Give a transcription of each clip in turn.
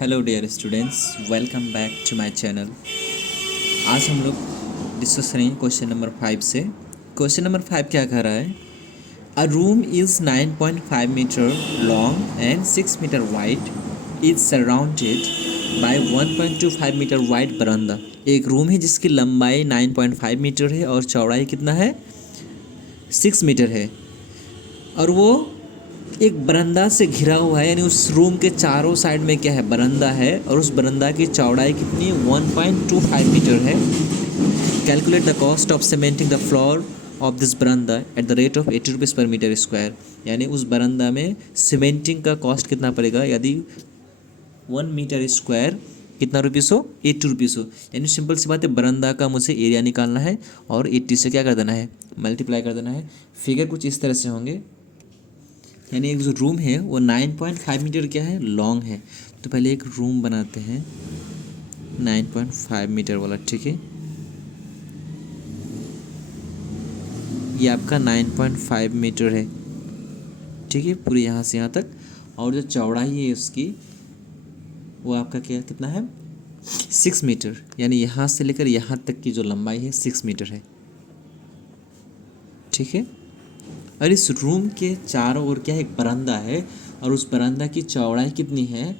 Hello dear students, welcome back to my channel. आज हम लोग डिस्कस करेंगे क्वेश्चन नंबर 5 से। क्वेश्चन नंबर 5 क्या कह रहा है? A room is 9.5 metre long and 6 metre wide, is surrounded by 1.25 metre wide बरामदा। एक रूम है जिसकी लंबाई 9.5 मीटर है और चौड़ाई कितना है? 6 मीटर है, और वो एक बरंदा से घिरा हुआ है। यानी उस रूम के चारों साइड में क्या है? बरंदा है, और उस बरंदा की चौड़ाई कितनी? 1.25 मीटर है। Calculate the cost of cementing the floor of this veranda at the rate of 80 rupees per meter square. यानी उस बरंदा में सीमेंटिंग का कॉस्ट कितना पड़ेगा यदि 1 मीटर स्क्वायर कितना रुपीज़ हो? 80 रुपीज़ हो। यानी सिंपल सी बात है, बरंदा का मुझे एरिया निकालना है और 80 से क्या कर देना है? मल्टीप्लाई कर देना है। फिगर कुछ इस तरह से होंगे। यानी एक जो रूम है वो 9.5 मीटर क्या है? लॉन्ग है। तो पहले एक रूम बनाते हैं 9.5 मीटर वाला, ठीक है। ये आपका 9.5 मीटर है, ठीक है, पूरी यहाँ से यहाँ तक। और जो चौड़ाई है उसकी वो आपका क्या कितना है? 6 मीटर। यानी यहाँ से लेकर यहाँ तक की जो लंबाई है 6 मीटर है, ठीक है। और इस रूम के चारों ओर क्या है? एक बरामदा है, और उस बरामदा की चौड़ाई कितनी है?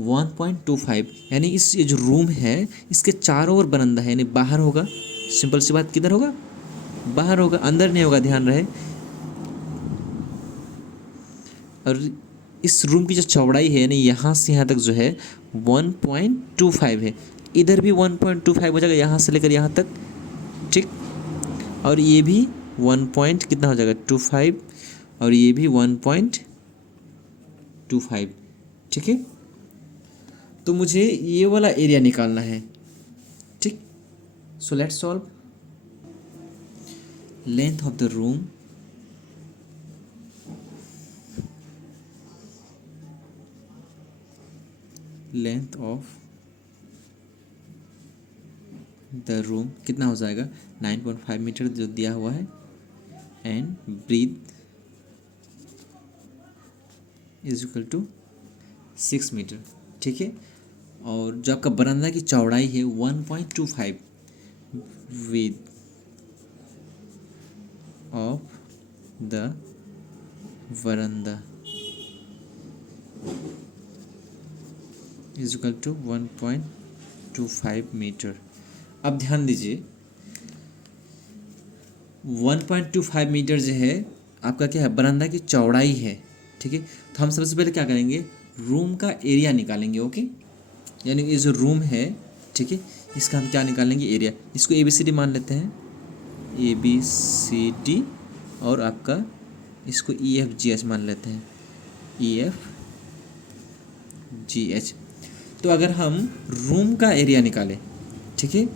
1.25। यानी इस ये जो रूम है इसके चारों ओर बरामदा है, यानी बाहर होगा। सिंपल सी बात, किधर होगा? बाहर होगा, अंदर नहीं होगा, ध्यान रहे। और इस रूम की जो चौड़ाई है यानी यहाँ से यहाँ तक जो है 1.25 है। इधर भी 1.25 हो जाएगा, यहाँ से लेकर यहाँ तक, ठीक। और ये भी 1 पॉइंट कितना हो जाएगा? 25। और ये भी 1.25, ठीक है। तो मुझे ये वाला एरिया निकालना है, ठीक। So let's solve. Length of the room कितना हो जाएगा? 9.5 मीटर जो दिया हुआ है, and breadth is equal to 6 metre, ठीक है। और जो आपका बरामदा की चौड़ाई है 1.25 विद ऑफ द बरामदा इज इक्वल टू 1.25 मीटर। अब ध्यान दीजिए, 1.25 मीटर जो है आपका क्या है? बरामदा की चौड़ाई है, ठीक है। तो हम सबसे पहले क्या करेंगे? रूम का एरिया निकालेंगे, ओके। यानी ये जो रूम है, ठीक है, इसका हम क्या निकालेंगे? एरिया। इसको ABCD मान लेते हैं, ABCD। और आपका इसको EFGH मान लेते हैं, EFGH। तो अगर हम रूम का एरिया निकालें, ठीक है,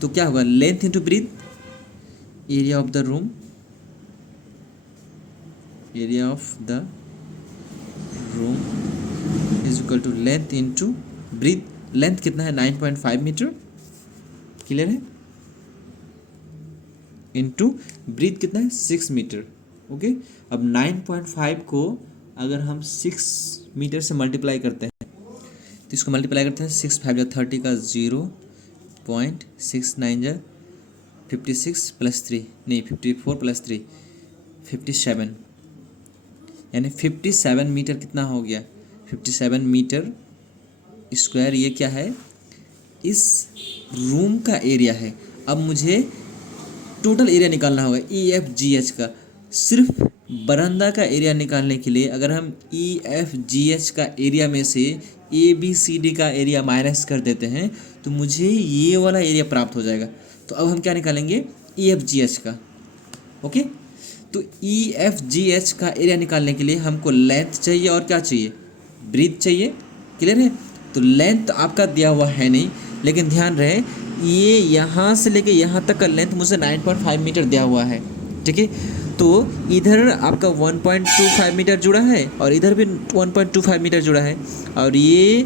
तो क्या होगा? Length into breadth, area of the room, area of the room is equal to length into breadth. Length कितना है? 9.5 मीटर, क्लियर है। इंटू ब्रीथ कितना है? 6 मीटर, ओके। अब 9.5 को अगर हम 6 मीटर से मल्टीप्लाई करते हैं, तो इसको मल्टीप्लाई करते हैं 6 5 या 30 का 0.69 जा 56 प्लस 3, नहीं 54 प्लस 3 57। यानी 57 मीटर कितना हो गया? 57 मीटर स्क्वायर। ये क्या है? इस रूम का एरिया है। अब मुझे टोटल एरिया निकालना होगा EFGH का। सिर्फ बरामदा का एरिया निकालने के लिए अगर हम EFGH का एरिया में से ABCD का एरिया माइनस कर देते हैं तो मुझे ये वाला एरिया प्राप्त हो जाएगा। तो अब हम क्या निकालेंगे? EFGH का, ओके। तो EFGH का एरिया निकालने के लिए हमको लेंथ चाहिए और क्या चाहिए? ब्रीथ चाहिए, क्लियर है। तो लेंथ आपका दिया हुआ है नहीं, लेकिन ध्यान रहे ये यहाँ से लेके यहाँ तक का लेंथ मुझे 9.5 मीटर दिया हुआ है, ठीक है। तो इधर आपका 1.25 मीटर जुड़ा है और इधर भी 1.25 मीटर जुड़ा है, और ये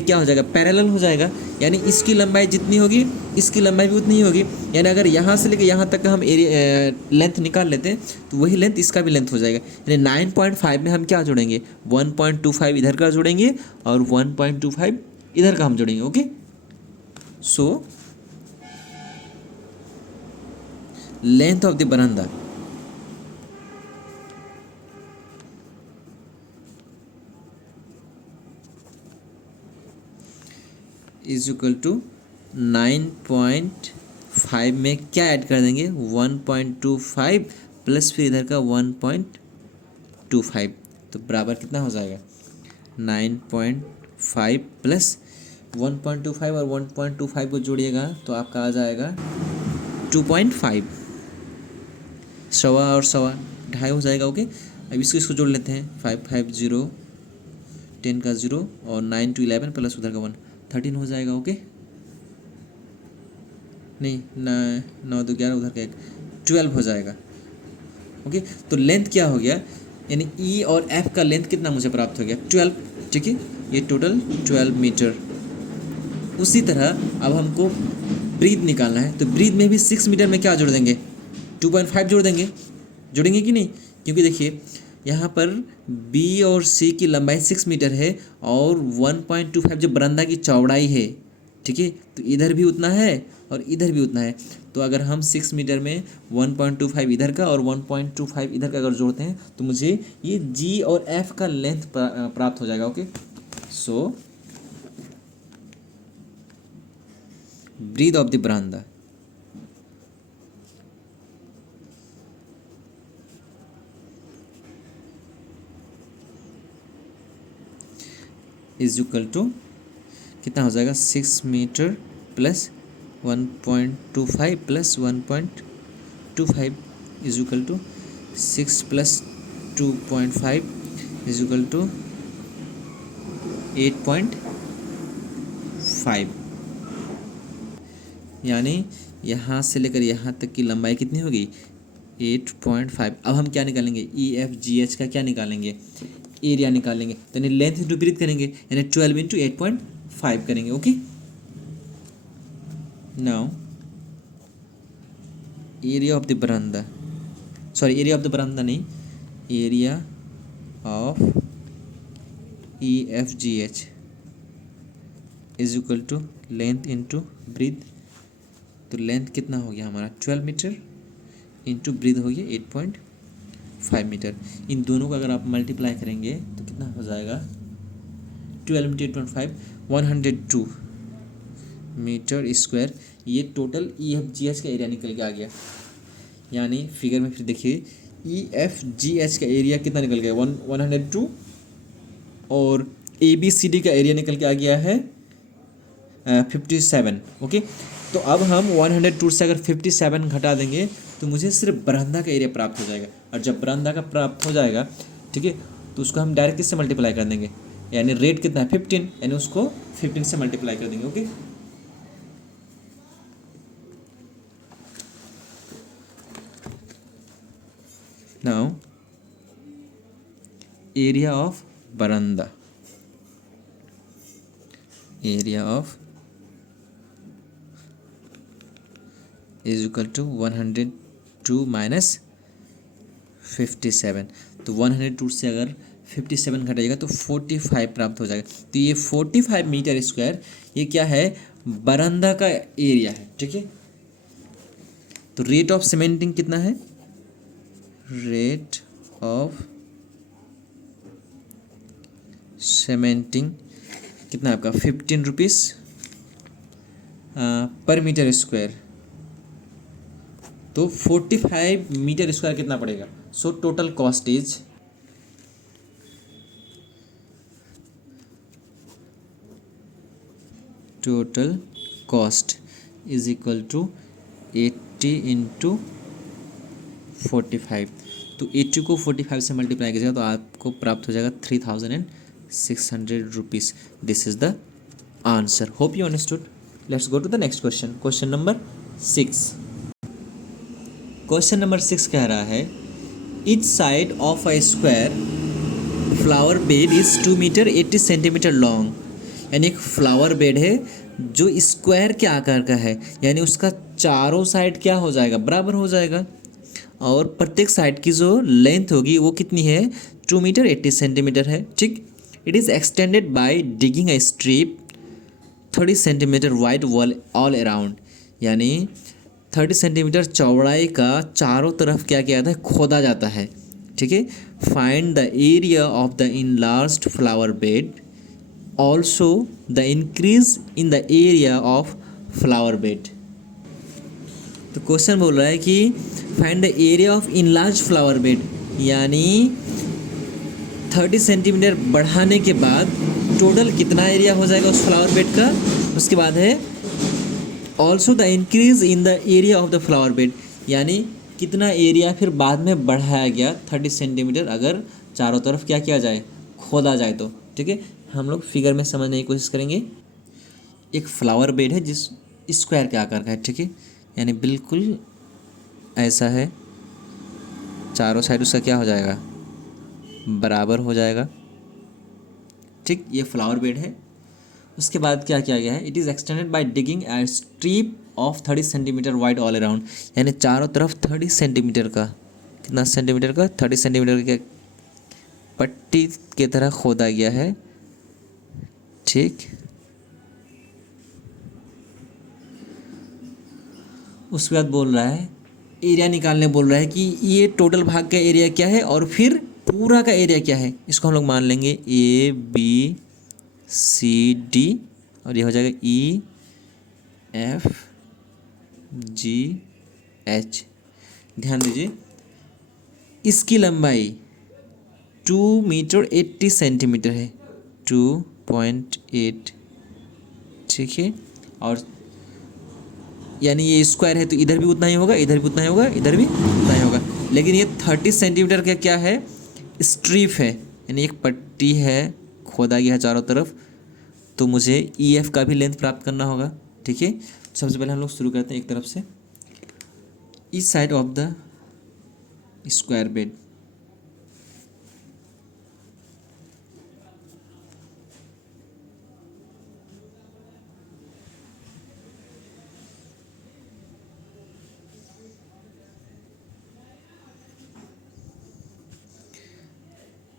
क्या हो जाएगा? पैरेलल हो जाएगा। यानी इसकी लंबाई जितनी होगी इसकी लंबाई भी उतनी ही होगी। यानी अगर यहाँ से लेकर यहाँ तक का हम एरिया लेंथ निकाल लेते हैं तो वही लेंथ इसका भी लेंथ हो जाएगा। यानी 9.5 में हम क्या जोड़ेंगे, 1.25 इधर का जोड़ेंगे और 1.25 इधर का हम जोड़ेंगे। Okay, so length of the बरामदा इज इक्वल टू 9.5 में क्या ऐड कर देंगे, 1.25 प्लस फिर इधर का 1.25, तो बराबर कितना हो जाएगा, 9.5 प्लस 1.25 और 1.25 को जोड़िएगा तो आपका आ जाएगा 2.5, सवा और सवा ढाई हो जाएगा। ओके, अब इसको जोड़ लेते हैं, 5 5 0, 10 का 0 और 9 to 11 प्लस उधर का 1, 13 हो जाएगा। ओके, नहीं 9 2 11 उधर का 1, 12 हो जाएगा। ओके, तो लेंथ क्या हो गया, यानी ई और एफ का लेंथ कितना मुझे प्राप्त हो गया, 12। ठीक है, ये टोटल 12 मीटर। उसी तरह अब हमको ब्रीथ निकालना है, तो ब्रीथ में भी 6 मीटर में क्या जोड़ देंगे, 2.5 जोड़ देंगे, जोड़ेंगे कि नहीं, क्योंकि देखिए यहाँ पर बी और सी की लंबाई 6 मीटर है और 1.25 जो बरामदा की चौड़ाई है, ठीक है, तो इधर भी उतना है और इधर भी उतना है। तो अगर हम 6 मीटर में 1.25 इधर का और 1.25 इधर का अगर जोड़ते हैं तो मुझे ये जी और एफ का लेंथ प्राप्त हो जाएगा। Okay, so breadth of the बरामदा इज इक्वल टू कितना हो जाएगा, 6 metre plus 1.25 plus 1.25 is equal to 6 plus 2.5 is equal to 8.5। यानी यहाँ से लेकर यहाँ तक की लंबाई कितनी होगी, 8.5। अब हम क्या निकालेंगे, ई एफ जी एच का क्या निकालेंगे, एरिया निकालेंगे, तो यानी लेंथ इंटू ब्रीथ करेंगे, यानी 12 इंटू 8.5 करेंगे। Okay, now area of the बरामदा, सॉरी एरिया ऑफ द बरामदा नहीं, area of E F G H is equal to length into breadth. तो लेंथ कितना हो गया हमारा, 12 मीटर इंटू ब्रीथ हो गया 8.5 मीटर। इन दोनों को अगर आप मल्टीप्लाई करेंगे तो कितना हो जाएगा, 12 इंटू 8.5 102 मीटर स्क्वायर। ये टोटल ई एफ जी एच का एरिया निकल के आ गया। यानी फिगर में फिर देखिए ई एफ जी एच का एरिया कितना निकल गया, 102 और ए बी सी डी का एरिया निकल के आ गया है 57। ओके, तो अब हम 102 से अगर 57 घटा देंगे तो मुझे सिर्फ बरामदा का एरिया प्राप्त हो जाएगा। और जब बरामदा का प्राप्त हो जाएगा, ठीक है, तो उसको हम डायरेक्ट किससे मल्टीप्लाई कर देंगे, यानी रेट कितना है 15, यानी उसको 15 से मल्टीप्लाई कर देंगे। ओके, नाउ एरिया ऑफ बरामदा, area of is equal to 102 minus 57। तो 102 से अगर 57 घटाइएगा तो 45 प्राप्त हो जाएगा। तो ये 45 मीटर स्क्वायर ये क्या है, बरामदा का एरिया है। ठीक है, तो रेट ऑफ सीमेंटिंग कितना है, रेट ऑफ सीमेंटिंग कितना है आपका, 15 रुपीज़ पर मीटर स्क्वायर। तो 45 मीटर स्क्वायर कितना पड़ेगा, so total cost is equal to 80 into 45। तो 80 को 45 से मल्टीप्लाई कीजिएगा तो आपको प्राप्त हो जाएगा 3600 rupees. This is the answer. Hope you understood. Let's go to the next question, question number 6। Question number 6 कह रहा है, each side of a square flower bed is 2 metre 80 centimetre long. यानी एक फ्लावर बेड है जो square के आकार का है, यानी उसका चारों साइड क्या हो जाएगा, बराबर हो जाएगा। और प्रत्येक साइड की जो लेंथ होगी वो कितनी है, 2 मीटर 80 सेंटीमीटर है। ठीक। It is extended by digging a strip 30 centimetre wide wall all around, यानी 30 सेंटीमीटर चौड़ाई का चारों तरफ क्या किया जाता है, खोदा जाता है। ठीक है। Find the area of the enlarged flower bed, also the increase in the area of flower bed. तो क्वेश्चन बोल रहा है कि find the area of enlarge flower bed, यानी 30 सेंटीमीटर बढ़ाने के बाद टोटल कितना एरिया हो जाएगा उस फ्लावर बेड का। उसके बाद है also the increase in the area of the flower bed, यानी कितना एरिया फिर बाद में बढ़ाया गया 30 सेंटीमीटर अगर चारों तरफ क्या किया जाए, खोदा जाए तो। ठीक है। हम लोग फिगर में समझने की कोशिश करेंगे। एक फ्लावर बेड है जिस स्क्वायर के आकार का है। ठीक है। यानी बिल्कुल ऐसा है, चारों साइड उसका क्या हो जाएगा, बराबर हो जाएगा। ठीक। ये फ्लावर बेड है। उसके बाद क्या किया गया है, it is extended by digging A strip of 30 centimetre wide all around, यानी चारों तरफ 30 सेंटीमीटर का, कितना सेंटीमीटर का, 30 सेंटीमीटर के पट्टी की तरह खोदा गया है। ठीक। उसके बाद बोल रहा है एरिया निकालने, बोल रहा है कि ये टोटल भाग का एरिया क्या है और फिर पूरा का एरिया क्या है। इसको हम लोग मान लेंगे ABCD, और ये हो जाएगा EFGH। ध्यान दीजिए, इसकी लंबाई 2 मीटर 80 सेंटीमीटर है, 2.8। ठीक है। और यानी ये स्क्वायर है तो इधर भी उतना ही होगा, इधर भी उतना ही होगा, इधर भी उतना ही होगा। लेकिन ये 30 सेंटीमीटर का क्या है, स्ट्रिप है, यानी एक पट्टी है, खोदा गया है चारों तरफ। तो मुझे EF का भी लेंथ प्राप्त करना होगा। ठीक है। सबसे पहले हम लोग शुरू करते हैं एक तरफ से, इस side of the square bed.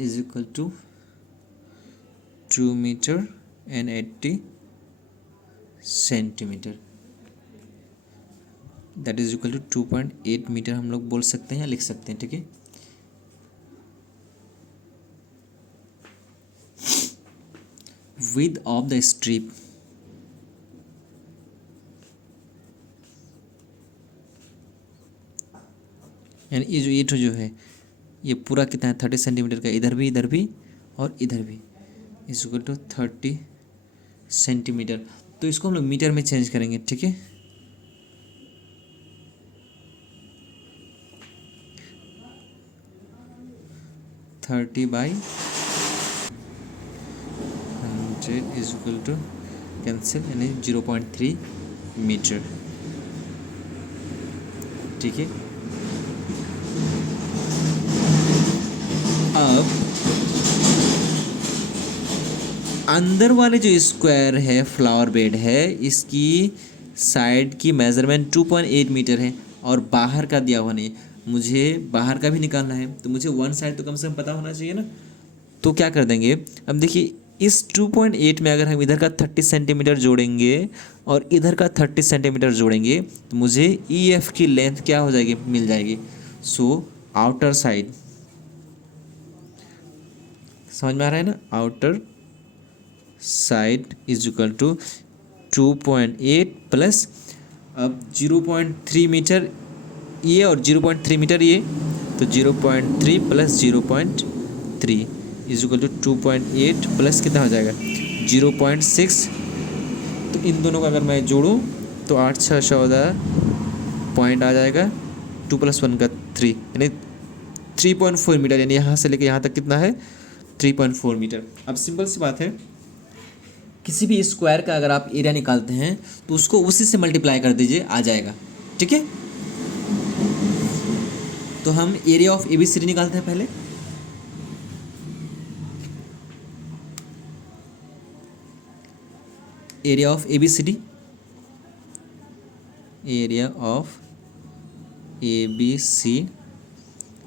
is equal to 2 metre 80 centimetre, that is equal to 2.8 metre हम लोग बोल सकते हैं या लिख सकते हैं। ठीक है। विड्थ ऑफ द स्ट्रिप, यानी ये जो एट जो है ये पूरा कितना है, 30 सेंटीमीटर का, इधर भी और इधर भी, इज इक्वल टू 30 सेंटीमीटर। तो इसको हम लोग मीटर में चेंज करेंगे। ठीक है। Thirty by 100 is equal to cancel, यानी 0.3 मीटर। ठीक है। अब अंदर वाले जो स्क्वायर है फ्लावर बेड है, इसकी साइड की मेज़रमेंट 2.8 मीटर है और बाहर का दिया हुआ नहीं है। मुझे बाहर का भी निकालना है तो मुझे वन साइड तो कम से कम पता होना चाहिए ना। तो क्या कर देंगे, अब देखिए इस 2.8 में अगर हम इधर का 30 सेंटीमीटर जोड़ेंगे और इधर का 30 सेंटीमीटर जोड़ेंगे तो मुझे EF की लेंथ क्या हो जाएगी, मिल जाएगी। सो आउटर साइड, समझ में आ रहा है ना, outer side is equal to 2.8 plus, अब 0.3 मीटर ये और 0.3 मीटर ये, तो 0.3 plus 0.3 is equal to 2.8 plus कितना हो जाएगा 0.6। तो इन दोनों का अगर मैं जोड़ूँ तो 8 6 14 पॉइंट आ जाएगा, 2 + 1 का 3, यानी 3.4 मीटर, यानी यहाँ से लेके यहाँ तक कितना है 3.4 मीटर। अब सिंपल सी बात है, किसी भी स्क्वायर का अगर आप एरिया निकालते हैं तो उसको उसी से मल्टीप्लाई कर दीजिए, आ जाएगा। ठीक है। तो हम एरिया ऑफ ABCD निकालते हैं पहले। Area of A B C D, area of A B C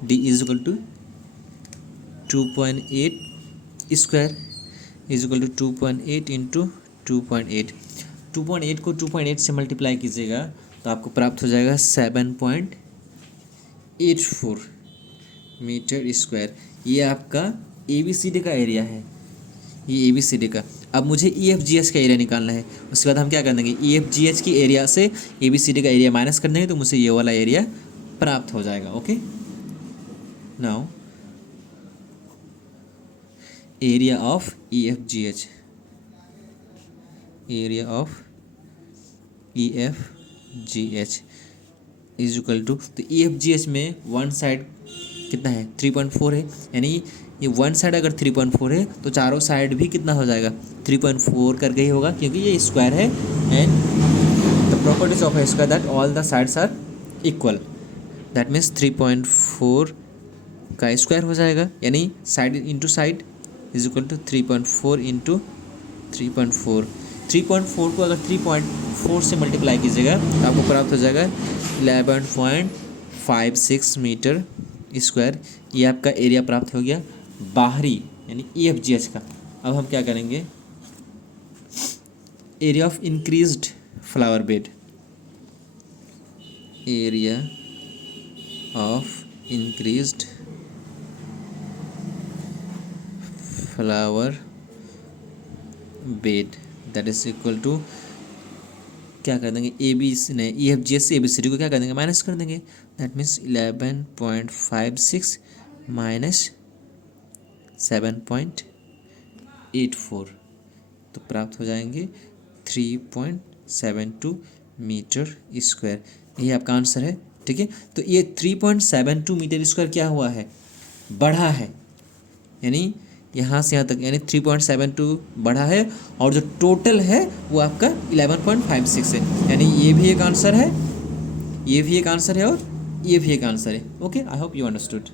D is equal to 2.8 square is equal to 2.8 into 2.8। 2.8 को 2.8 से मल्टीप्लाई कीजिएगा तो आपको प्राप्त हो जाएगा 7.84 मीटर स्क्वायर। ये आपका ए बी सी डी का एरिया है, ये ए बी सी डी का। अब मुझे ई एफ जी एच का एरिया निकालना है। उसके बाद हम क्या कर देंगे, ई एफ जी एच की एरिया से ए बी सी डी का एरिया माइनस कर देंगे तो मुझे ये वाला एरिया प्राप्त हो जाएगा। Okay, now area of E F G H, area of E F G H is equal to, तो ई एफ जी एच में वन साइड कितना है 3.4 है, यानी ये वन साइड अगर 3.4 है तो चारों साइड भी कितना हो जाएगा 3.4 करके ही होगा, क्योंकि ये स्क्वायर है। And the properties of a square that all the sides are equal, that means 3.4 का स्क्वायर हो जाएगा, यानी side into side is equal to 3.4 into 3.4। 3.4 को अगर 3.4 से मल्टीप्लाई कीजिएगा तो आपको प्राप्त हो जाएगा 11.56 मीटर स्क्वायर। ये आपका एरिया प्राप्त हो गया बाहरी यानी ई एफ जी एच का। अब हम क्या करेंगे, area of increased flower bed, area of increased flower bed that is equal to, क्या कर देंगे ए बी ने ई एफ जी एस से ए बी सी डी को क्या कर देंगे माइनस कर देंगे, दैट मीन्स 11.56 माइनस 7.84 तो प्राप्त हो जाएंगे 3.72 मीटर स्क्वायर। यही आपका आंसर है। ठीक है, तो ये 3.72 मीटर स्क्वायर क्या हुआ है, बढ़ा है, यानी यहाँ से यहाँ तक यानी 3.72 बढ़ा है, और जो टोटल है वो आपका 11.56 है, यानी ये भी एक आंसर है, ये भी एक आंसर है और ये भी एक आंसर है। Okay, I hope you understood.